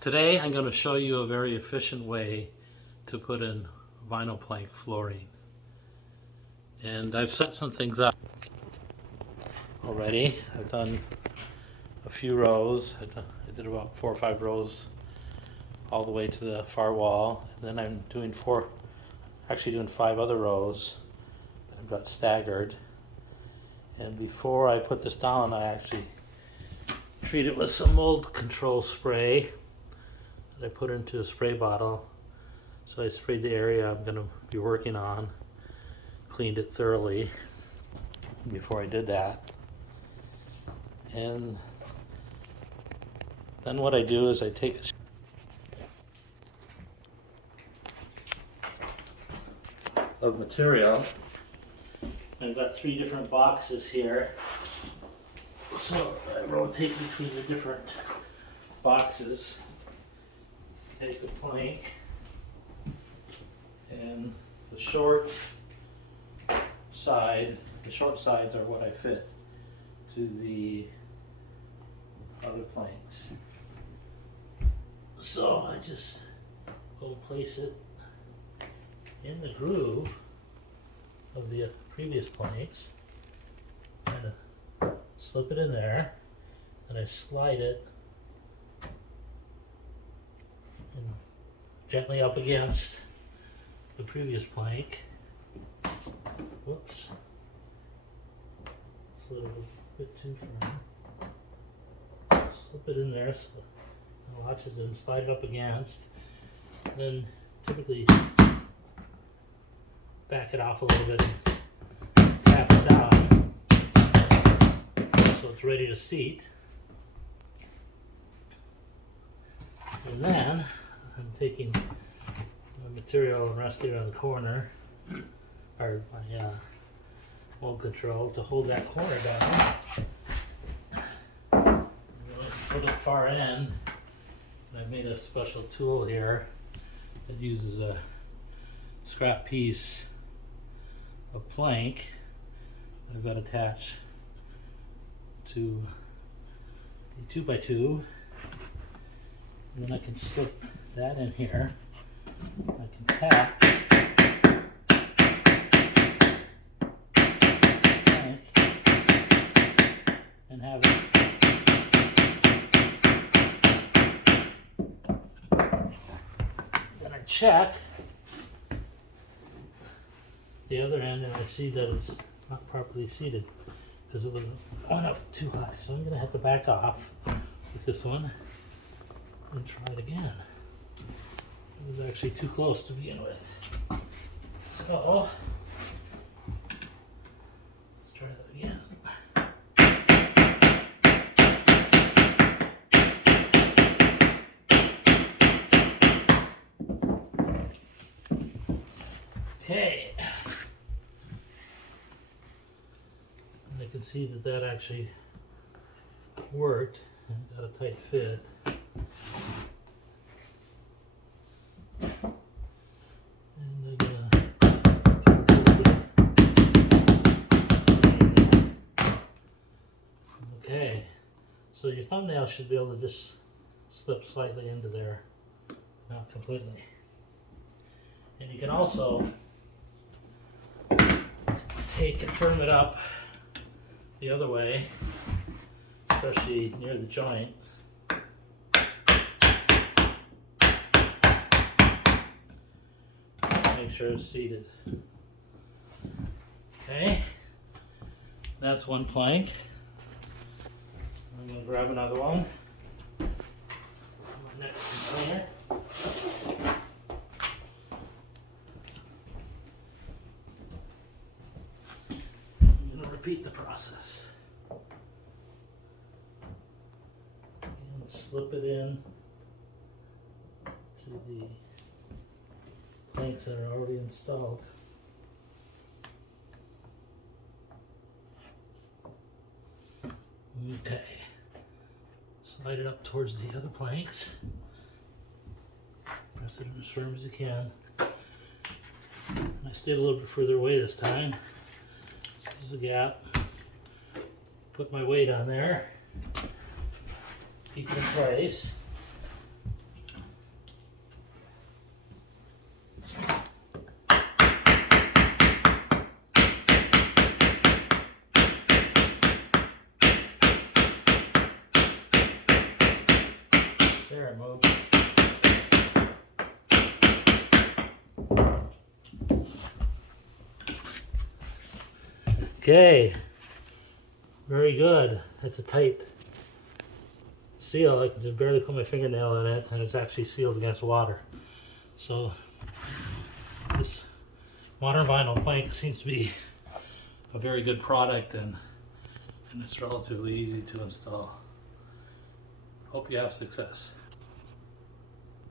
Today I'm going to show you a very efficient way to put in vinyl plank flooring. And I've set some things up already. I've done a few rows. I did about 4 or 5 rows all the way to the far wall. And then I'm doing 5 other rows that I've got staggered. And before I put this down, I actually treat it with some mold control spray that I put into a spray bottle. So I sprayed the area I'm going to be working on, cleaned it thoroughly before I did that. And then what I do is I take of material. I've got 3 different boxes here, so I rotate between the different boxes. Take the plank, and the short sides are what I fit to the other planks. So I just go place it in the groove of the previous planks, kind of slip it in there, and I slide it and gently up against the previous plank. Whoops, slid it a bit too firm. Slip it in there so it latches and slide it up against. And then typically back it off a little bit and tap it down so it's ready to seat. And then I'm taking my material and resting it on the corner, or my mold control, to hold that corner down. And put it far in, and I've made a special tool here that uses a scrap piece of plank I've got attached to the 2x2. And then I can slip that in here. I can tap plank and have it then I check the other end, and I see that it's not properly seated because it was going up too high. So I'm going to have to back off with this one and try it again. It was actually too close to begin with. So let's try that again. Okay. And I can see that that actually worked and got a tight fit. Okay, so your thumbnail should be able to just slip slightly into there, not completely. And you can also take and firm it up the other way, especially near the joint. Make sure it's seated. Okay, that's one plank. I'm going to grab another one. My next container. I'm going to repeat the process. And slip it in to the planks that are already installed. Okay, slide it up towards the other planks. Press it in as firm as you can. I stayed a little bit further away this time. So there's a gap. Put my weight on there. Keep it in place. Here, move. Okay, very good. It's a tight seal. I can just barely put my fingernail in it, and it's actually sealed against water. So this modern vinyl plank seems to be a very good product, and it's relatively easy to install. Hope you have success.